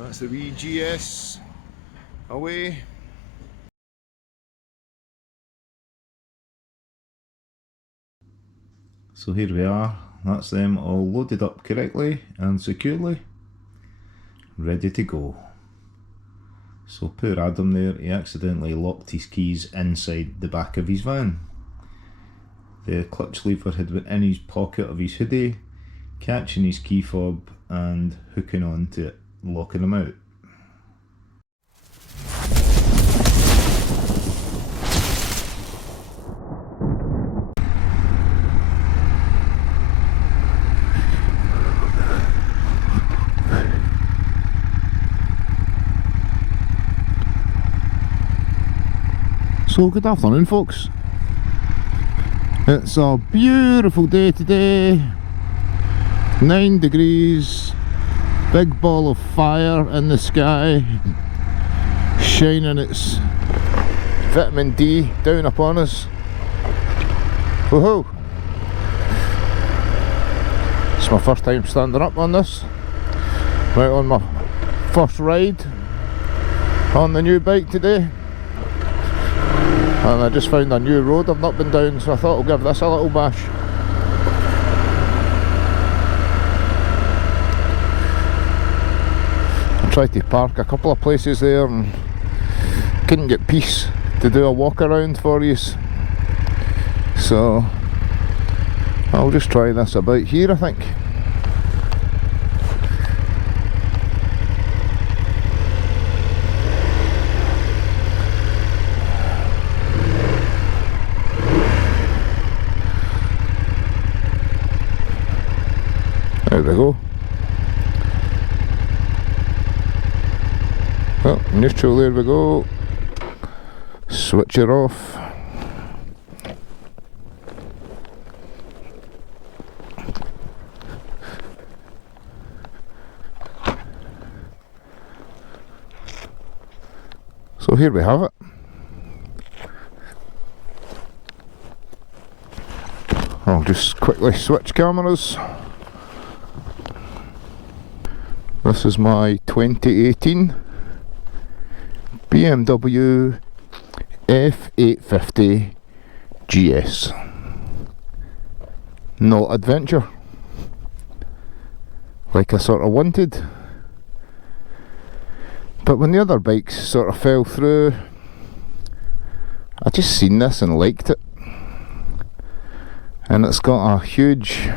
That's the wee GS away. So here we are, that's them all loaded up correctly and securely, ready to go. So poor Adam there, he accidentally locked his keys inside the back of his van. The clutch lever had went in his pocket of his hoodie, catching his key fob and hooking on to it, locking him out. So good afternoon folks, it's a beautiful day today, 9 degrees, big ball of fire in the sky, shining its vitamin D down upon us. Woohoo! It's my first time standing up on this, right on my first ride on the new bike today. And I just found a new road I've not been down, so I thought I'll give this a little bash. I tried to park a couple of places there and couldn't get peace to do a walk around for you. So I'll just try this about here, I think. There we go. Well, neutral, there we go. Switch it off. So here we have it. I'll just quickly switch cameras. This is my 2018 BMW F850 GS. Not adventure, like I sort of wanted. But when the other bikes sort of fell through, I just seen this and liked it. And it's got a huge,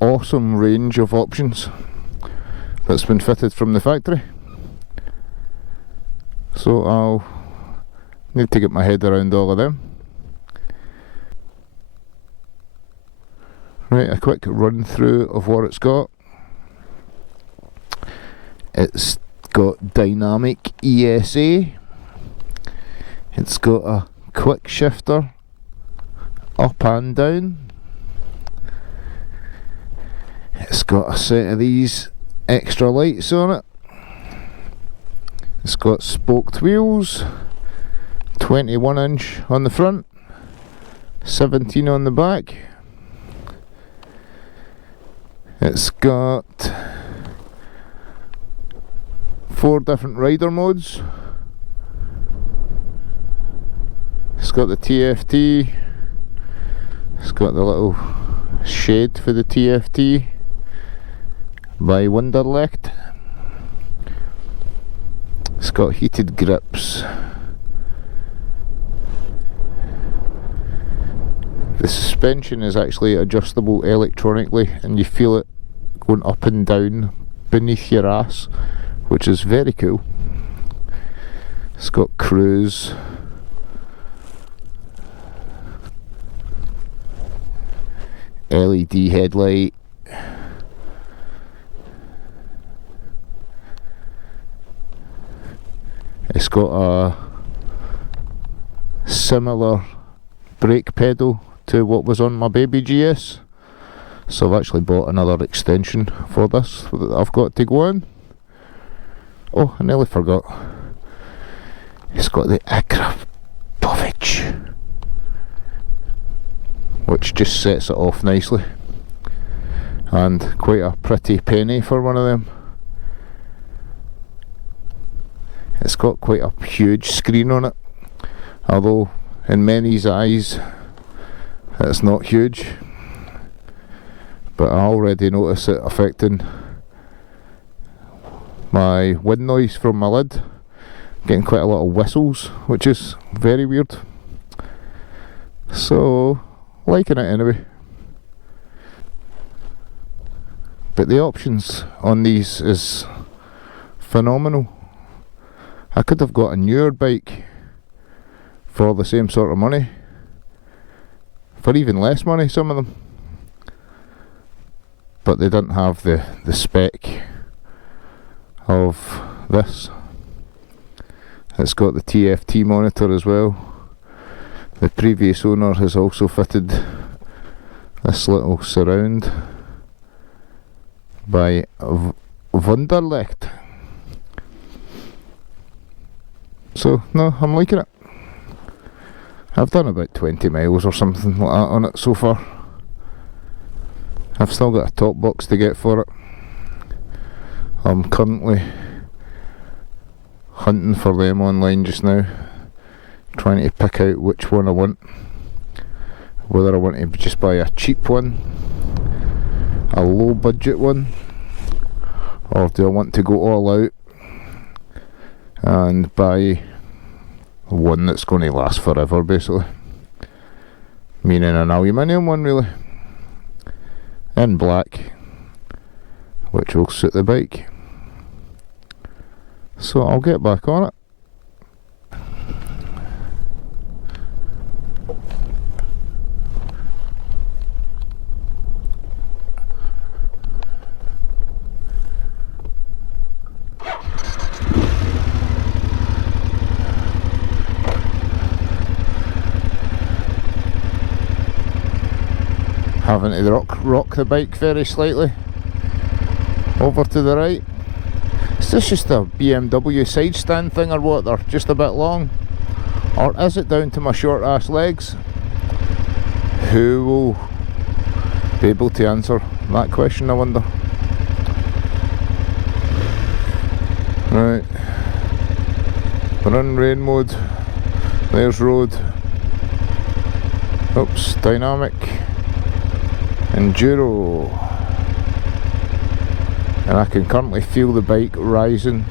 awesome range of options that's been fitted from the factory, so I'll need to get my head around all of them. Right, a quick run through of what it's got. It's got dynamic ESA, it's got a quick shifter up and down, it's got a set of these extra lights on it, it's got spoked wheels, 21 inch on the front, 17 on the back, it's got 4 different rider modes, it's got the TFT, it's got the little shade for the TFT by Wunderlicht. It's got heated grips. The suspension is actually adjustable electronically and you feel it going up and down beneath your ass, which is very cool. It's got cruise, LED headlight, it's got a similar brake pedal to what was on my baby GS, so I've actually bought another extension for this that I've got to go on. Oh, I nearly forgot, it's got the Akrapovic, which just sets it off nicely. and quite a pretty penny for one of them. It's got quite a huge screen on it, although in many's eyes it's not huge, but I already notice it affecting my wind noise from my lid. Getting quite a lot of whistles, which is very weird. So, liking it anyway. But the options on these is phenomenal. I could have got a newer bike for the same sort of money, for even less money, some of them, but they didn't have the spec of this. It's got the TFT monitor as well. The previous owner has also fitted this little surround by Wunderlicht. So no, I'm liking it. I've done about 20 miles or something like that on it so far. I've still got a top box to get for it. I'm currently hunting for them online just now, trying to pick out which one I want. Whether I want to just buy a cheap one, a low budget one, or do I want to go all out and buy one that's going to last forever, basically. Meaning an aluminium one, really, in black, which will suit the bike. So I'll get back on it. Having to rock the bike very slightly over to the right. Is this just a BMW side stand thing or what? They're just a bit long? Or is it down to my short ass legs? Who will be able to answer that question, I wonder? Right, we're in rain mode. There's road. Oops, dynamic. Enduro. And I can currently feel the bike rising.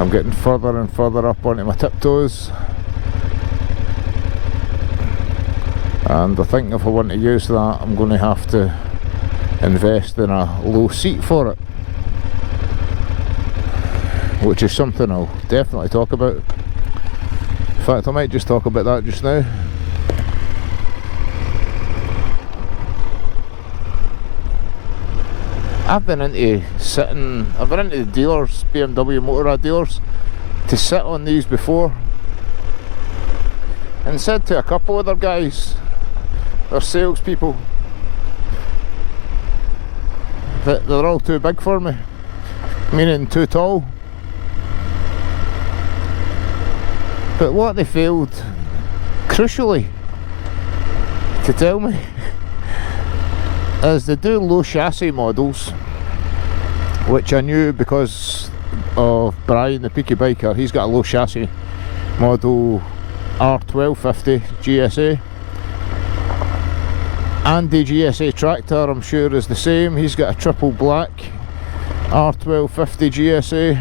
I'm getting further and further up onto my tiptoes, and I think if I want to use that, I'm going to have to invest in a low seat for it, which is something I'll definitely talk about. In fact, I might just talk about that just now. I've been into the dealers, BMW Motorrad dealers, to sit on these before, and said to a couple other guys, they're salespeople, that they're all too big for me, meaning too tall. But what they failed, crucially, to tell me is they do low chassis models, which I knew because of Brian, the Peaky Biker. He's got a low chassis model R1250 GSA. Andy GSA Tractor, I'm sure, is the same. He's got a triple black R1250 GSA.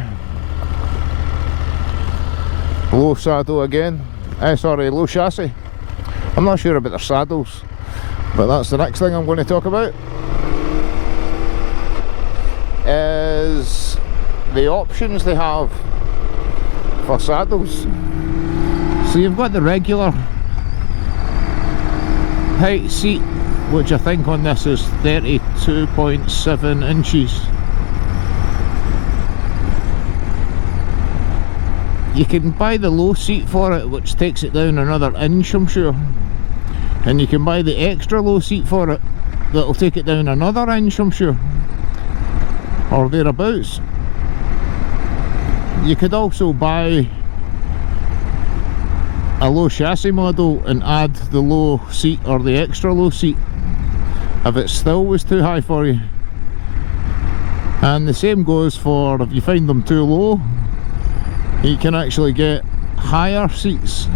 Low saddle again. Low chassis. I'm not sure about their saddles, but that's the next thing I'm going to talk about, is the options they have for saddles. So you've got the regular height seat, which I think on this is 32.7 inches. You can buy the low seat for it, which takes it down another inch, I'm sure. And you can buy the extra low seat for it, that'll take it down another inch, I'm sure, or thereabouts. You could also buy a low chassis model and add the low seat or the extra low seat, if it still was too high for you. And the same goes for if you find them too low, you can actually get higher seats.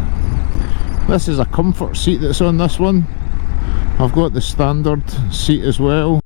This is a comfort seat that's on this one. I've got the standard seat as well.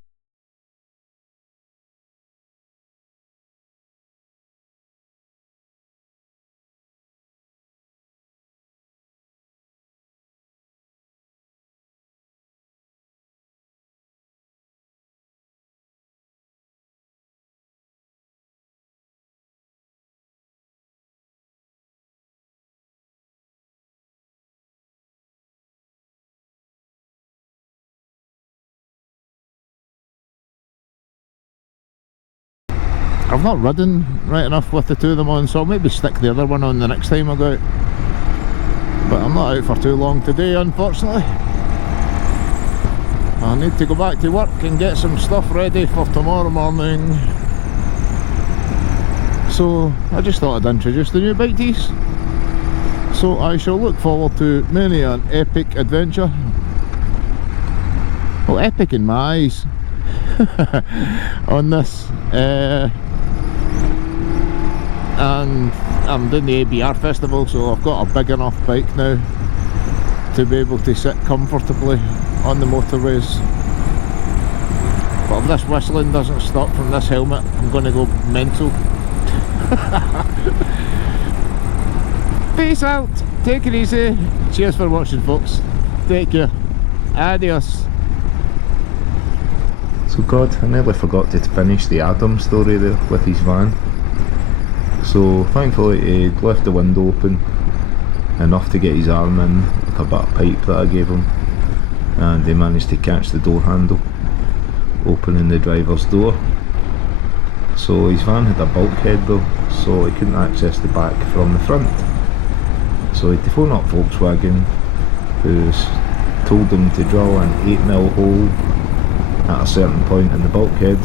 I've not ridden right enough with the two of them on, so I'll maybe stick the other one on the next time I go out. But I'm not out for too long today, unfortunately. I need to go back to work and get some stuff ready for tomorrow morning. So I just thought I'd introduce the new bike tees. So I shall look forward to many an epic adventure. Well, epic in my eyes on this. And I'm doing the ABR festival, so I've got a big enough bike now to be able to sit comfortably on the motorways. But if this whistling doesn't stop from this helmet, I'm going to go mental. Peace out, take it easy, cheers for watching folks, take care, adios. So God, I nearly forgot to finish the Adam story there with his van. So thankfully he left the window open enough to get his arm in, like a bit of pipe that I gave him, and he managed to catch the door handle, opening the driver's door. So his van had a bulkhead though, so he couldn't access the back from the front. So he had to phone up Volkswagen, who's told him to drill an 8mm hole at a certain point in the bulkhead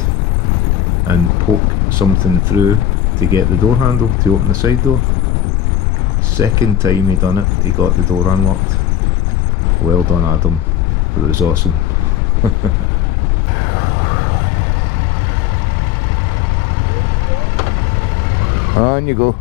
and poke something through to get the door handle to open the side door. Second time he done it, he got the door unlocked. Well done Adam, it was awesome. On you go.